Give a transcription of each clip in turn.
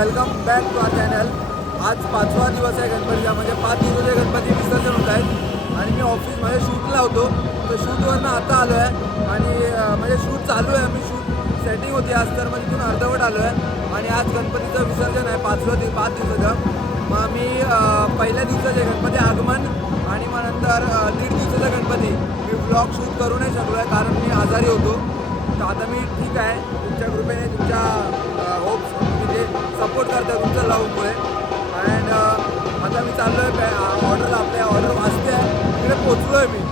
Welcome back to our channel. आज 5वा दिवस आहे गणपतीचा, म्हणजे 5 दिवसाचे गणपती विसर्जन होत आहेत आणि मी ऑफिसमध्ये शूटला होतो. तर शूटवरनं आता आलो आहे आणि म्हणजे शूट चालू आहे. मी शूट सेटिंग होती आज, तर मग तिथून अर्धवट आलो आहे आणि आज गणपतीचं विसर्जन आहे 5 दिवसाचं. मग मी पहिल्या दिवसाचे गणपती आगमन आणि मग नंतर 1.5 दिवसाचा गणपती मी ब्लॉग शूट करू नाही शकलो आहे कारण मी आजारी होतो. तर आता मी ठीक आहे. तुमच्या कृपेने, तुमच्या होप्स म्हणजे सपोर्ट करता तुमच्या लवमुळे. अँड आता मी चाललो आहे ऑर्डर, आपल्या ऑर्डर वाजते आहे, तिकडे पोचलो आहे मी.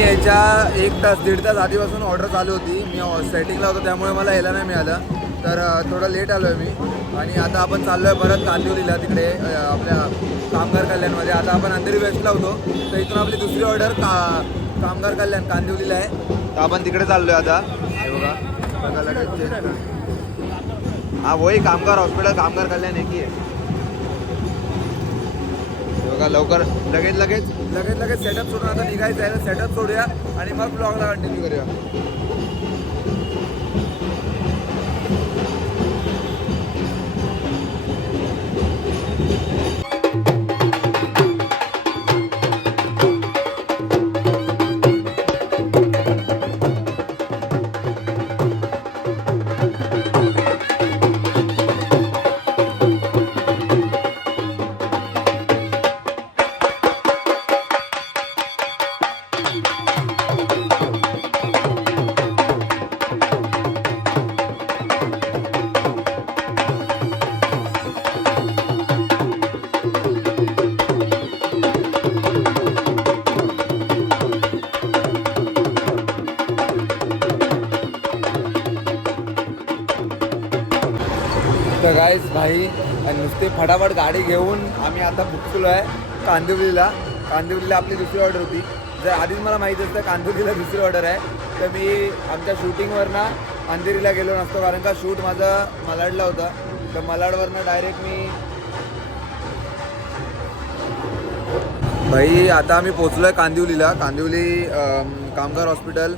याच्या 1 तास 1.5 तास आधीपासून ऑर्डर चालू होती. मी सेटिंगला होतो त्यामुळे मला यायला नाही मिळालं, तर थोडं लेट आलो आहे मी. आणि आता आपण चाललो आहे परत कांदिवलीला, तिकडे आपल्या कामगार कल्याणमध्ये. आता आपण अंधेरी वेस्टला होतो, तर इथून आपली दुसरी ऑर्डर कामगार कल्याण कांदिवलीला आहे. तर आपण तिकडे चाललो आहे आता. हे बघा लगेच. हा वही कामगार हॉस्पिटल कामगार कल्याण आहे की आहे. बघा लवकर लगेच सेटअप सोडून आता निघायचं आहे. सेटअप सोडूया आणि मग ब्लॉगला कंटिन्यू करूया. तर गाईज भाई आणि नुसते फटाफट गाडी घेऊन आम्ही आता बुकलो आहे कांदिवलीला. आपली दुसरी ऑर्डर होती. जर आधीच मला माहिती असतं कांदिवलीला दुसरी ऑर्डर आहे, तर मी आमच्या शूटिंगवरनं अंधेरीला गेलो नसतो, कारण का शूट माझं मलाडला होता. तर मलाडवरनं डायरेक्ट मी भाई आता आम्ही पोचलोय कांदिवलीला. कांदिवली कामगार हॉस्पिटल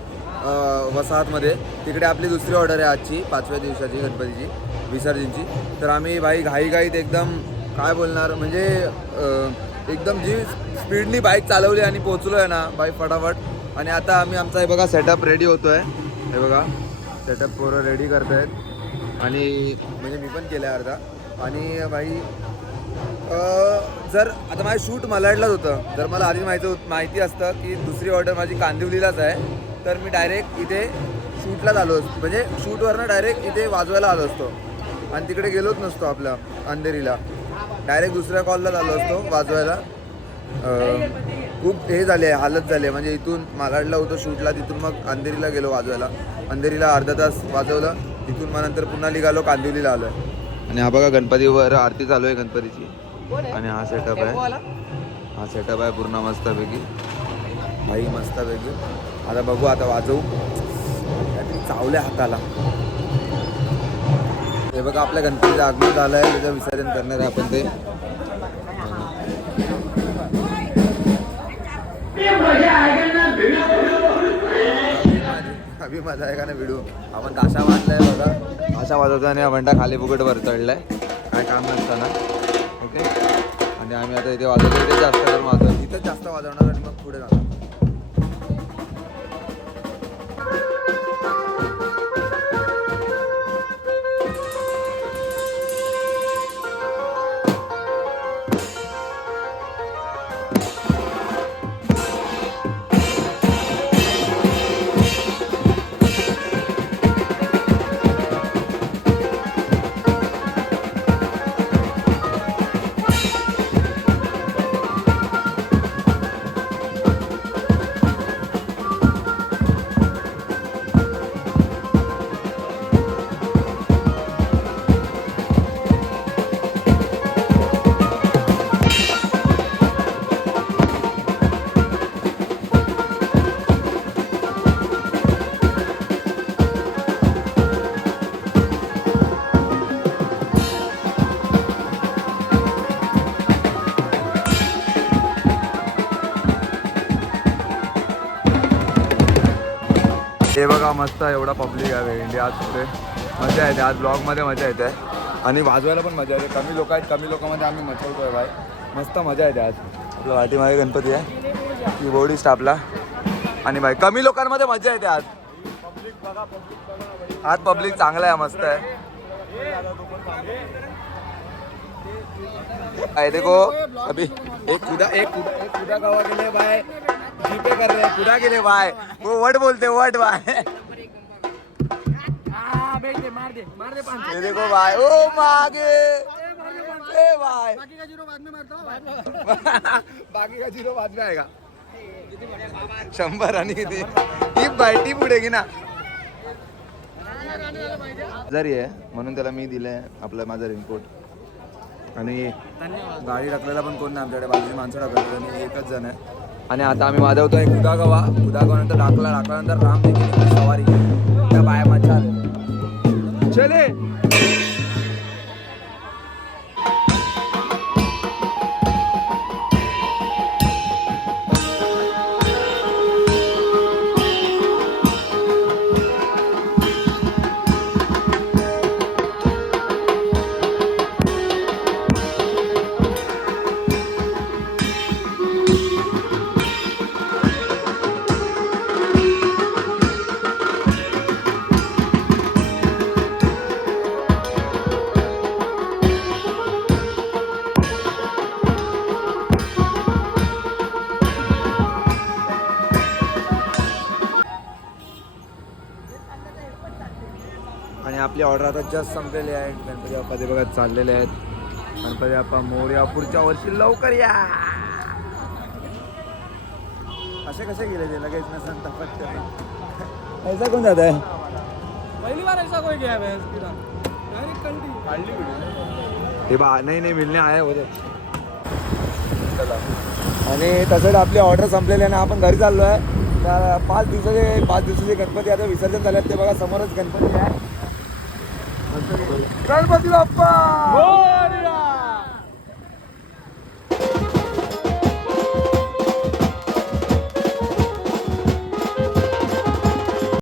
वसाहतमध्ये. तिकडे आपली दुसरी ऑर्डर आहे आजची 5व्या दिवसाची गणपतीची विसर्जनची. तर आम्ही भाई घाईघाईत एकदम काय बोलणार म्हणजे एकदम जी स्पीडनी बाईक चालवली आणि पोचलो आहे ना बाई फटाफट. आणि आता आम्ही आमचा हे बघा सेटअप रेडी होतो आहे. हे बघा सेटअप पोरं रेडी करत आहेत आणि म्हणजे मी पण केलं आहे अर्धा. आणि भाई जर आता माझं शूट मलाडलाच होतं, जर मला आधी माहिती असतं की दुसरी ऑर्डर माझी कांदिवलीलाच आहे तर मी डायरेक्ट इथे शूटलाच आलो असतो. म्हणजे शूटवरनं डायरेक्ट इथे वाजवायला आलो असतो आणि तिकडे गेलोच नसतो आपल्या अंधेरीला. डायरेक्ट दुसऱ्या कॉललाच आलो असतो वाजवायला. खूप हे झाले हालत झाली म्हणजे इथून मालाडला होतो शूटला, तिथून मग अंधेरीला गेलो वाजवायला. अंधेरीला अर्धा तास वाजवलं, तिथून मग नंतर पुन्हा निघालो कांदिवलीला आलो आहे. आणि हा बघा गणपतीवर आरती चालू आहे गणपतीची. आणि हा सेटअप आहे पूर्ण मस्तपैकी भाई मस्तपैकी. आता बघू आता वाजवू चावल्या हाताला. हे बघा आपल्या गणपतीचं आगमन झालं आहे, त्याचं विसर्जन करणार आहे आपण ते. अभी मजा आहे का ना व्हिडिओ. आपण ताशा वाजलाय बघा, ताशा वाजवतो आणि वंडा खाली फुकटवर चढलाय काय काम नसताना. ओके आणि आम्ही आता इथे वाजवतो, इथे जास्त करून वाजवतो, इथंच जास्त वाजवणार आणि मग पुढे जाणार. हे बघा मस्त एवढा पब्लिक आहे इंडिया आज. कुठे मजा येते आज ब्लॉगमध्ये मजा येते आणि वाजवायला पण मजा येते. कमी लोक आहेत, कमी लोकांमध्ये आम्ही मचवतोय बाय. मस्त मजा येते आज. आपला पाठीमागे गणपती आहे, कीबोर्डिस्ट आपला. आणि बाई कमी लोकांमध्ये मजा येते आज. आज पब्लिक चांगला आहे, मस्त आहे. देखो अभी एक खुदा गवा के लिए भाई जीपे कर रहे हैं, खुदा के लिए भाई वो वर्ड बोलते वर्ड भाई. ये देखो भाई ओ मागे ए भाई बाकी का जीरो बाद में मारता हूं. बाकी का जीरो बाद में आएगा. 100 आणि किती टीप बाय टीप उडेगी ना. जरी आहे म्हणून त्याला मी दिलंय आपलं माझा रेनकोट. आणि गाडी टाकलेला पण कोण नाही आमच्याकडे, बाजूची माणसं टाकतात आणि एकच जण आहे. आणि आता आम्ही वाजवतोय खुदागवा. खुदागवानंतर टाकल्यानंतर राम देखील सवारी त्या बाया मच्छा चले. आणि आपली ऑर्डर आता जस्ट संपलेली आहे. गणपती बाप्पा ते बघा चाललेले आहेत. गणपती बाप्पा मोरया, पुढच्या वर्षी लवकर या. असे कसे गेले ते लगेच न सांगता पटकन. ऐसा कोण जात आहे पहली बार ऐसा कोई गया है हे बा नाही मिळणे आहे होते. आणि तसंच आपली ऑर्डर संपलेली आहे आणि आपण घरी चाललो आहे. त्या 5 दिवसाचे गणपती आता विसर्जन झाले. ते बघा समोरच गणपती आहे. गणपती बाप्पा.